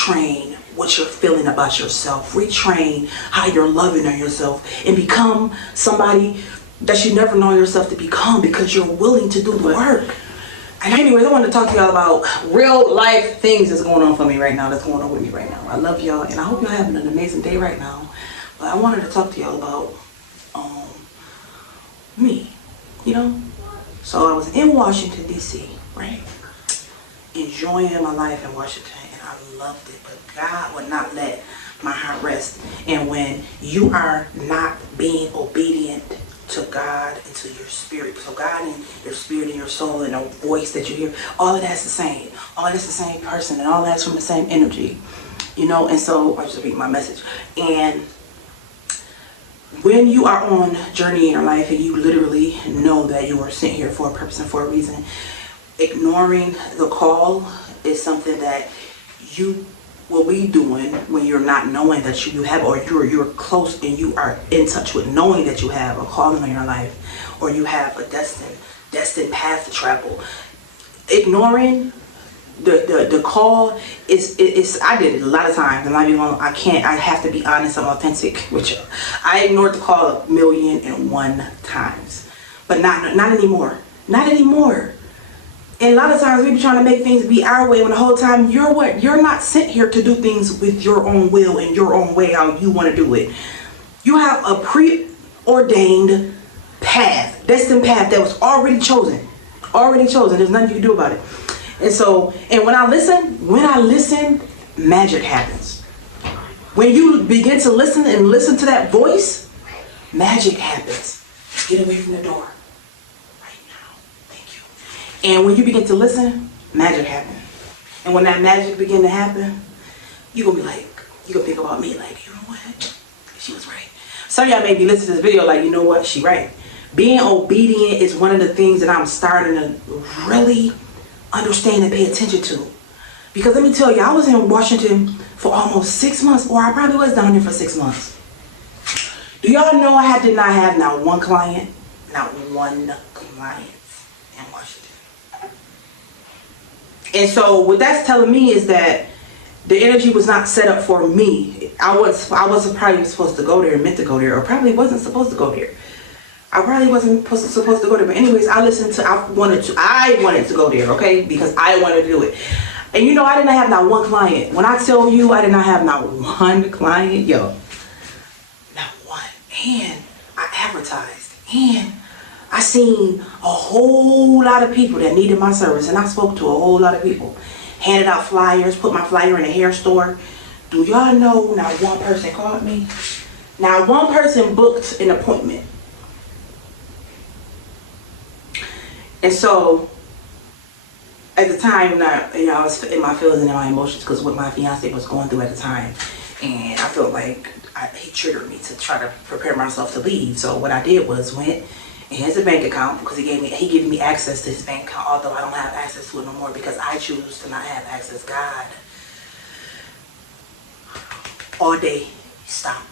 retrain what you're feeling about yourself. Retrain how you're loving on yourself and become somebody that you never know yourself to become because you're willing to do the work. And anyways, I want to talk to y'all about real life things that's going on for me right now, that's going on with me right now. I love y'all, and I hope y'all having an amazing day right now. But I wanted to talk to y'all about me, you know? So I was in Washington, D.C., right? Enjoying my life in Washington, and I loved it. But God would not let my heart rest. And when you are not being obedient to God and to your spirit, so God and your spirit and your soul and the voice that you hear, all of that's the same. All that's the same person, and all that's from the same energy, you know. And so I just read my message. And when you are on a journey in your life and you literally know that you are sent here for a purpose and for a reason, ignoring the call is something that you will be doing when you're not knowing that you have, or you're close and you are in touch with knowing that you have a calling on your life, or you have a destined path to travel. Ignoring the call is I did it a lot of times, and I have to be honest and authentic with you. I ignored the call 1,000,001 times, but not anymore. Not anymore. And a lot of times we be trying to make things be our way when the whole time you're not sent here to do things with your own will and your own way how you want to do it. You have a preordained path, destined path that was already chosen. There's nothing you can do about it. And so, and when I listen, magic happens. When you begin to listen to that voice, magic happens. Get away from the door right now. Thank you. And when you begin to listen, magic happens. And when that magic begin to happen, you're gonna think about me like, you know what? She was right. Some of y'all may be listening to this video like, you know what? She right. Being obedient is one of the things that I'm starting to really understand and pay attention to. Because let me tell you, I was in Washington for almost 6 months, or I probably was down there for 6 months. Do y'all know I did not have not one client in Washington. And so what that's telling me is that the energy was not set up for me. I wasn't probably supposed to go there, meant to go there, or probably wasn't supposed to go there. I probably wasn't supposed to go there, but anyways, I wanted to go there, okay? Because I wanted to do it. And you know, I didn't have not one client. When I tell you I did not have not one client, yo, not one. And I advertised, and I seen a whole lot of people that needed my service, and I spoke to a whole lot of people. Handed out flyers, put my flyer in a hair store. Do y'all know not one person called me? Not one person booked an appointment. And so, at the time, I was in my feelings and in my emotions because what my fiance was going through at the time, and I felt like he triggered me to try to prepare myself to leave. So what I did was went and has a bank account, because he gave me access to his bank account, although I don't have access to it no more because I choose to not have access. God, all day, stop,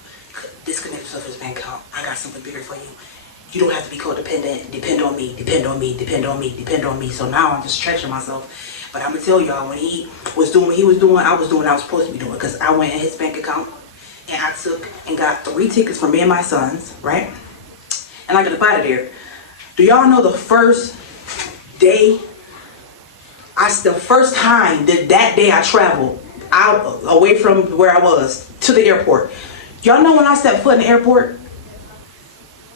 disconnect yourself from his bank account. I got something bigger for you. You don't have to be codependent. Depend on me, depend on me, depend on me, depend on me. So now I'm just stretching myself. But I'm going to tell y'all, when he was doing what he was doing, I was doing what I was supposed to be doing. Because I went in his bank account and I took and got 3 tickets for me and my sons, right? And I got up out of there. Do y'all know the first day, the first time that day I traveled out, away from where I was, to the airport. Y'all know when I stepped foot in the airport,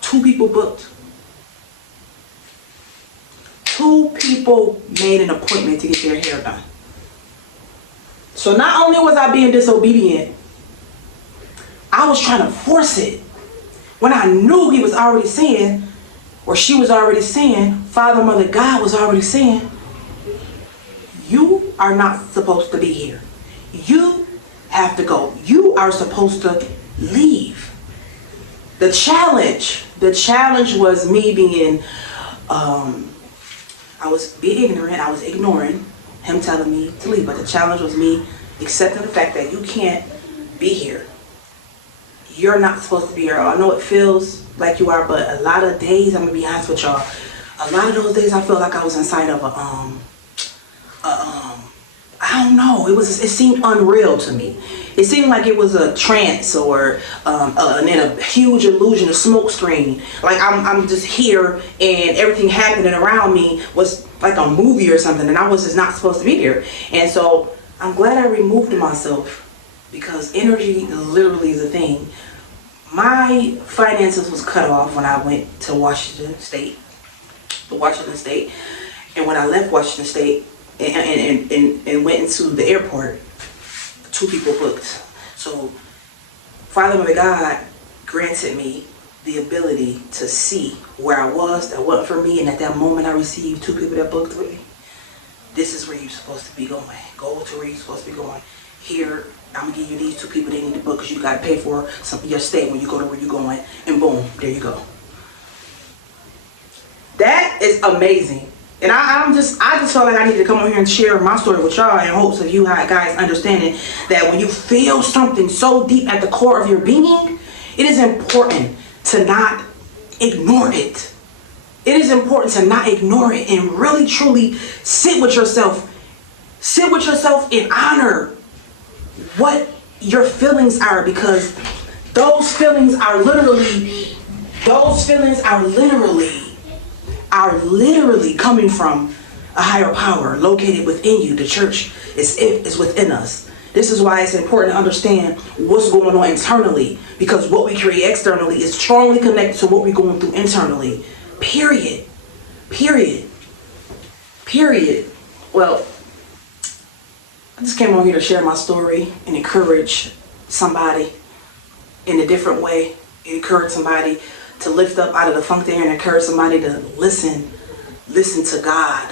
2 people booked. 2 people made an appointment to get their hair done. So not only was I being disobedient, I was trying to force it. When I knew he was already saying, or she was already saying, Father, Mother, God was already saying, you are not supposed to be here. You have to go. You are supposed to leave. The challenge was me being, I was being ignorant. I was ignoring him telling me to leave. But the challenge was me accepting the fact that you can't be here. You're not supposed to be here. I know it feels like you are, but a lot of days, I'm gonna be honest with y'all, a lot of those days I felt like I was inside of a I don't know. It seemed unreal to me. It seemed like it was a trance or and then a huge illusion, a smoke screen. Like I'm just here and everything happening around me was like a movie or something, and I was just not supposed to be there. And so I'm glad I removed myself, because energy literally is a thing. My finances was cut off when I went to Washington State. And when I left Washington State and went into the airport, 2 people booked. So Father, Mother, God granted me the ability to see where I was, that wasn't for me, and at that moment I received 2 people that booked with me. This is where you're supposed to be going. Go to where you're supposed to be going. Here, I'm gonna give you these 2 people they need to book, because you gotta pay for your stay when you go to where you're going, and boom, there you go. That is amazing. And I just felt like I needed to come on here and share my story with y'all in hopes of you guys understanding that when you feel something so deep at the core of your being, it is important to not ignore it. It is important to not ignore it and really truly sit with yourself. Sit with yourself and honor what your feelings are, because those feelings are literally coming from a higher power located within you. The church is within us. This is why it's important to understand what's going on internally, because what we create externally is strongly connected to what we're going through internally. Period. Well, I just came on here to share my story and encourage somebody in a different way. Encourage somebody to lift up out of the funk there, and encourage somebody to listen to God.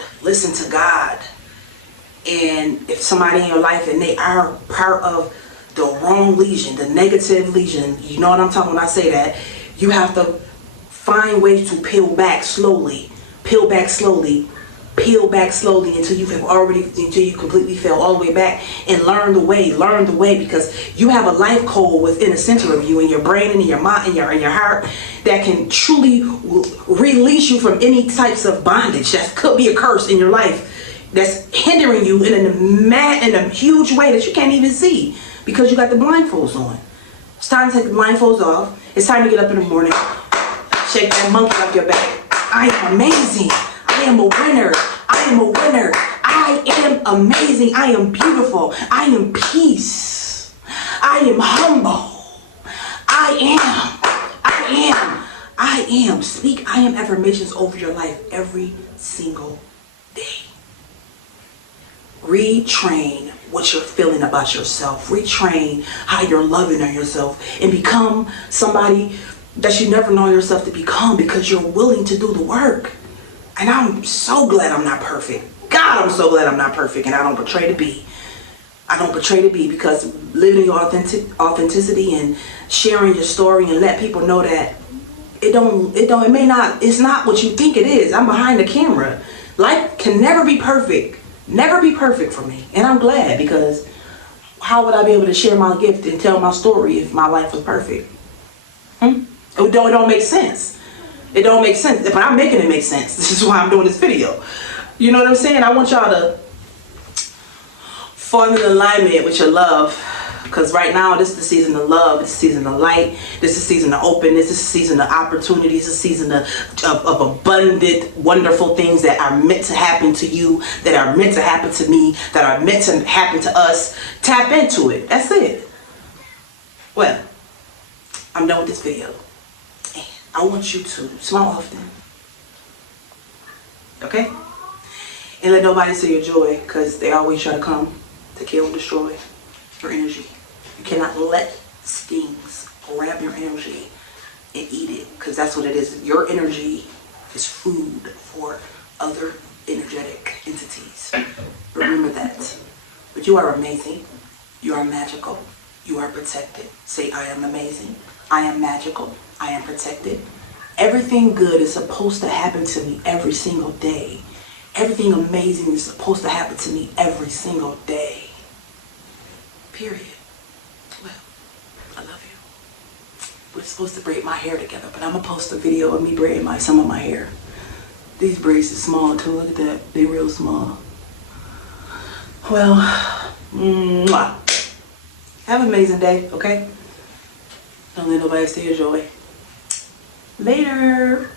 And if somebody in your life and they are part of the wrong legion, the negative legion, you know what I'm talking when I say that, you have to find ways to peel back slowly until you completely fell all the way back, and learn the way, because you have a life code within the center of you, in your brain and in your mind and your heart, that can truly release you from any types of bondage that could be a curse in your life that's hindering you in a huge way that you can't even see, because you got the blindfolds on. It's time to take the blindfolds off. It's time to get up in the morning, shake that monkey off your back. I am amazing. I am a winner. I am amazing. I am beautiful. I am peace. I am humble. I am. Speak I am affirmations over your life every single day. Retrain what you're feeling about yourself. Retrain how you're loving on yourself, and become somebody that you never know yourself to become, because you're willing to do the work. And I'm so glad I'm not perfect. God, I'm so glad I'm not perfect, and I don't portray to be. Because living your authenticity and sharing your story and let people know that it's not what you think it is. I'm behind the camera. Life can never be perfect. Never be perfect for me. And I'm glad, because how would I be able to share my gift and tell my story if my life was perfect? It don't make sense. It don't make sense. But I'm making it make sense. This is why I'm doing this video. You know what I'm saying? I want y'all to fall in alignment with your love. Because right now, this is the season of love. This is the season of light. This is the season of openness. This is the season of opportunities. This is the season of abundant, wonderful things that are meant to happen to you, that are meant to happen to me, that are meant to happen to us. Tap into it. That's it. Well, I'm done with this video. And I want you to smile often. Okay? And let nobody see your joy, because they always try to come to kill and destroy your energy. You cannot let things grab your energy and eat it, because that's what it is. Your energy is food for other energetic entities. Remember that. But you are amazing. You are magical. You are protected. Say, I am amazing. I am magical. I am protected. Everything good is supposed to happen to me every single day. Everything amazing is supposed to happen to me every single day. Period. Well, I love you. We're supposed to braid my hair together, but I'm going to post a video of me braiding some of my hair. These braids are small too. Look at that. They're real small. Well, mwah. Have an amazing day, okay? Don't let nobody steal your joy. Later.